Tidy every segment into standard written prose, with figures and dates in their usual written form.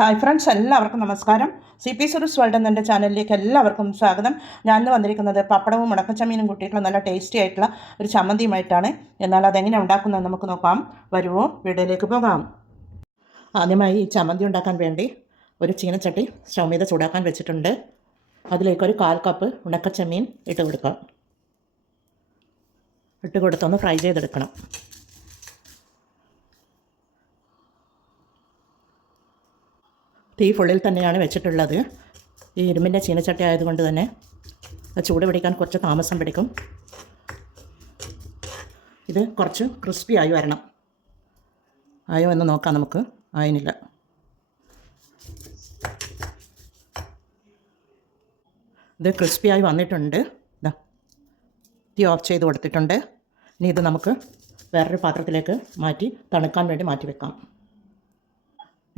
Hi friends, എല്ലാവർക്കും നമസ്കാരം. C P സുരസ് world എന്ന ചാനലിലേക്ക് എല്ലാവർക്കും സ്വാഗതം. ഞാൻ ഇന്ന് വന്നിരിക്കുന്നത് പപ്പടവും മുടക്കച്ചമീനും കൂട്ടിയിട്ടുള്ള നല്ല ടേസ്റ്റി ആയിട്ടുള്ള ഒരു ചമ്മന്തിയുമായിട്ടാണ്. എന്നാൽ അതെങ്ങനെ ഉണ്ടാക്കുന്നത് നമുക്ക് നോക്കാം. വരുമോ? വീഡിയോയിലേക്ക് പോകാം. ആദ്യമായി ഈ ചമ്മന്തി ഉണ്ടാക്കാൻ വേണ്ടി ഒരു ചീനച്ചട്ടി സ്റ്റൗ മീത ചൂടാക്കാൻ വെച്ചിട്ടുണ്ട്. അതിലേക്കൊരു 1/4 കപ്പ് ഉണക്കച്ചമീൻ ഇട്ട് കൊടുക്കാം. ഇട്ട് കൊടുത്തൊന്ന് ഫ്രൈ ചെയ്തെടുക്കണം. തീ ഫുള്ളിൽ തന്നെയാണ് വെച്ചിട്ടുള്ളത്. ഈ ഇരുമ്പിൻ്റെ ചീനച്ചട്ടി ആയതുകൊണ്ട് തന്നെ ചൂട് പിടിക്കാൻ കുറച്ച് താമസം പിടിക്കും. ഇത് കുറച്ച് ക്രിസ്പി ആയി വരണം. ആയോ എന്ന് നോക്കാം നമുക്ക്. ആയിനില്ല. ഇത് ക്രിസ്പിയായി വന്നിട്ടുണ്ട്. ഇതാ തീ ഓഫ് ചെയ്ത് കൊടുത്തിട്ടുണ്ട്. ഇനി ഇത് നമുക്ക് വേറൊരു പാത്രത്തിലേക്ക് മാറ്റി തണുക്കാൻ വേണ്ടി മാറ്റി വെക്കാം.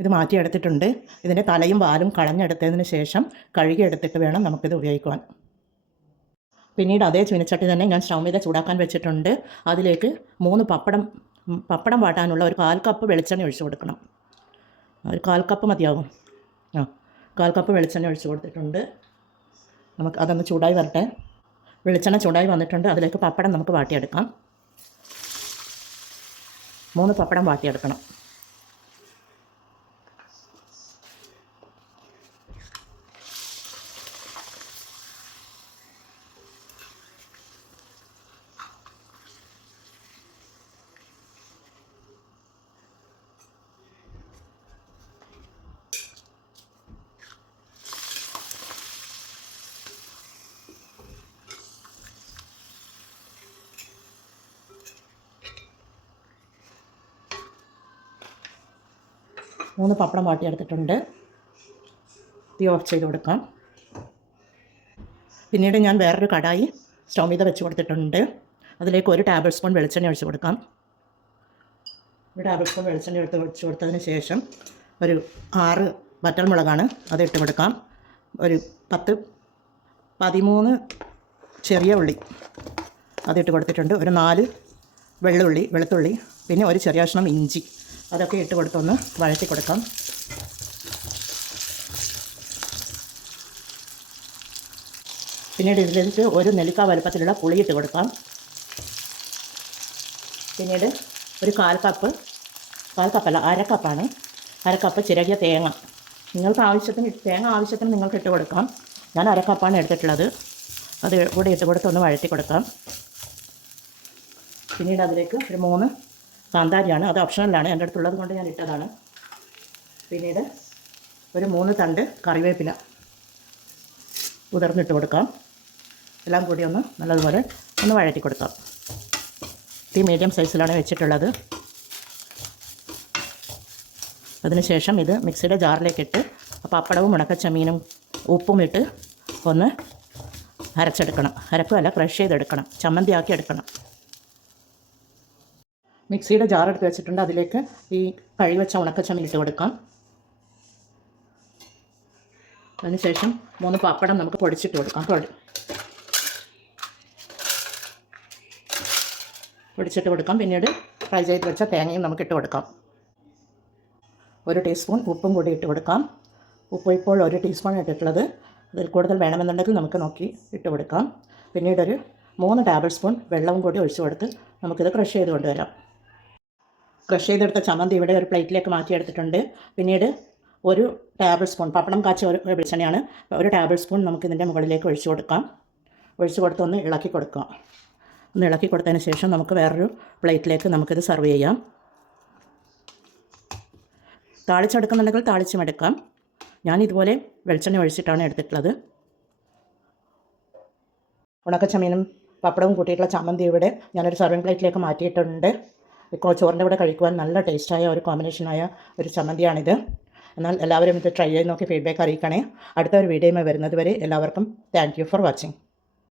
ഇത് മാറ്റിയെടുത്തിട്ടുണ്ട്. ഇതിൻ്റെ തലയും വാലും കളഞ്ഞെടുത്തതിന് ശേഷം കഴുകിയെടുത്തിട്ട് വേണം നമുക്കിത് ഉപയോഗിക്കുവാൻ. പിന്നീട് അതേ ചീനച്ചട്ടി തന്നെ ഞാൻ സ്റ്റൗ മീത ചൂടാക്കാൻ വെച്ചിട്ടുണ്ട്. അതിലേക്ക് 3 പപ്പടം വാട്ടാനുള്ള ഒരു 1/4 കപ്പ് വെളിച്ചെണ്ണ ഒഴിച്ച് കൊടുക്കണം. ഒരു 1/4 കപ്പ് മതിയാകും. 1/4 കപ്പ് വെളിച്ചെണ്ണ ഒഴിച്ച് കൊടുത്തിട്ടുണ്ട്. നമുക്ക് അതൊന്ന് ചൂടായി വരട്ടെ. വെളിച്ചെണ്ണ ചൂടായി വന്നിട്ടുണ്ട്. അതിലേക്ക് പപ്പടം നമുക്ക് വാട്ടിയെടുക്കാം. 3 പപ്പടം വാട്ടിയെടുക്കണം. മൂന്ന് പപ്പടം വാട്ടിയെടുത്തിട്ടുണ്ട്. തീ ഓഫ് ചെയ്ത് കൊടുക്കാം. പിന്നീട് ഞാൻ വേറൊരു കടായി സ്റ്റൗ മീത വെച്ച് കൊടുത്തിട്ടുണ്ട്. അതിലേക്ക് 1 ടേബിൾ സ്പൂൺ വെളിച്ചെണ്ണ ഒഴിച്ച് കൊടുക്കാം. 1 ടേബിൾ സ്പൂൺ വെളിച്ചെണ്ണ ഒഴിച്ച് കൊടുത്തതിന് ശേഷം ഒരു 6 വറ്റൽമുളകാണ് അതിട്ട് കൊടുക്കാം. ഒരു 10-13 ചെറിയ ഉള്ളി അതിട്ട് കൊടുത്തിട്ടുണ്ട്. ഒരു 4 വെളുത്തുള്ളി, പിന്നെ ഒരു ചെറിയ കഷ്ണം ഇഞ്ചി അതൊക്കെ ഇട്ട് കൊടുത്തൊന്ന് വഴറ്റി കൊടുക്കാം. പിന്നീട് ഇതിലേക്ക് 1 നെല്ലിക്ക വലുപ്പത്തിലുള്ള പുളി ഇട്ട് കൊടുക്കാം. പിന്നീട് ഒരു 1/4 കപ്പല്ല, അര കപ്പ് ചിരകിയ തേങ്ങ. നിങ്ങൾക്ക് തേങ്ങ ആവശ്യത്തിന് നിങ്ങൾക്ക് ഇട്ട് കൊടുക്കാം. ഞാൻ 1/2 കപ്പാണ് എടുത്തിട്ടുള്ളത്. അത് കൂടി ഇട്ട് കൊടുത്ത് ഒന്ന് വഴറ്റി കൊടുക്കാം. പിന്നീട് അതിലേക്ക് ഒരു 3 കാന്താരിയാണ്. അത് ഓപ്ഷണലാണ്, എൻ്റെ അടുത്തുള്ളത് കൊണ്ട് ഞാൻ ഇട്ടതാണ്. പിന്നീട് ഒരു 3 തണ്ട് കറിവേപ്പില ഉതിർന്നിട്ട് കൊടുക്കാം. എല്ലാം കൂടി ഒന്ന് നല്ലതുപോലെ ഒന്ന് വഴറ്റി കൊടുക്കാം. തീ മീഡിയം സൈസിലാണ് വെച്ചിട്ടുള്ളത്. അതിനുശേഷം ഇത് മിക്സിയുടെ ജാറിലേക്കിട്ട് പപ്പടവും ഉണക്കച്ചമീനും ഉപ്പും ഇട്ട് ഒന്ന് അരച്ചെടുക്കണം. അരക്കുകയല്ല, ക്രഷ് ചെയ്തെടുക്കണം, ചമ്മന്തിയാക്കി എടുക്കണം. മിക്സിയുടെ ജാർ എടുത്ത് വെച്ചിട്ടുണ്ട്. അതിലേക്ക് ഈ കഴുകി വെച്ച ഉണക്കച്ചമീൻ ഇട്ട് കൊടുക്കാം. അതിനുശേഷം 3 പപ്പടം നമുക്ക് പൊടിച്ചിട്ട് കൊടുക്കാം. പൊടിച്ചിട്ട് കൊടുക്കാം. പിന്നീട് ഫ്രൈ ചെയ്ത് വെച്ച തേങ്ങയും നമുക്ക് ഇട്ട് കൊടുക്കാം. 1 ടീസ്പൂൺ ഉപ്പും കൂടി ഇട്ട് കൊടുക്കാം. ഉപ്പ് ഇപ്പോൾ 1 ടീസ്പൂൺ ഇട്ടിട്ടുള്ളത്. അതിൽ കൂടുതൽ വേണമെന്നുണ്ടെങ്കിൽ നമുക്ക് നോക്കി ഇട്ട് കൊടുക്കാം. പിന്നീടൊരു 3 ടേബിൾ സ്പൂൺ വെള്ളവും കൂടി ഒഴിച്ച് കൊടുത്ത് നമുക്കിത് ക്രഷ് ചെയ്ത് കൊണ്ടുവരാം. ക്രഷ് ചെയ്തെടുത്ത ചമ്മന്തി ഇവിടെ ഒരു പ്ലേറ്റിലേക്ക് മാറ്റിയെടുത്തിട്ടുണ്ട്. പിന്നീട് 1 ടേബിൾ സ്പൂൺ പപ്പടം കാച്ചിയ വെളിച്ചെണ്ണയാണ്. 1 ടേബിൾ സ്പൂൺ നമുക്കിതിൻ്റെ മുകളിലേക്ക് ഒഴിച്ച് കൊടുക്കാം. ഒഴിച്ച് കൊടുത്ത് ഒന്ന് ഇളക്കി കൊടുക്കാം. ഒന്ന് ഇളക്കി കൊടുത്തതിന് ശേഷം നമുക്ക് വേറൊരു പ്ലേറ്റിലേക്ക് നമുക്കിത് സെർവ് ചെയ്യാം. താളിച്ചെടുക്കുന്നുണ്ടെങ്കിൽ താളിച്ചും എടുക്കാം. ഞാൻ ഇതുപോലെ വെളിച്ചെണ്ണ ഒഴിച്ചിട്ടാണ് എടുത്തിട്ടുള്ളത്. ഉണക്കച്ചമീനും പപ്പടവും കൂട്ടിയിട്ടുള്ള ചമ്മന്തി ഇവിടെ ഞാനൊരു സർവിങ് പ്ലേറ്റിലേക്ക് മാറ്റിയിട്ടുണ്ട്. ഇപ്പോൾ ചോറിൻ്റെ കൂടെ കഴിക്കുവാൻ നല്ല ടേസ്റ്റായ ഒരു കോമ്പിനേഷനായ ഒരു ചമ്മന്തിയാണിത്. എന്നാൽ എല്ലാവരും ഇത് ട്രൈ ചെയ്ത് നോക്കി ഫീഡ്ബാക്ക് അറിയിക്കണേ. അടുത്ത ഒരു വീഡിയോയുമായി വരുന്നത് വരെ എല്ലാവർക്കും താങ്ക് യു ഫോർ വാച്ചിങ്.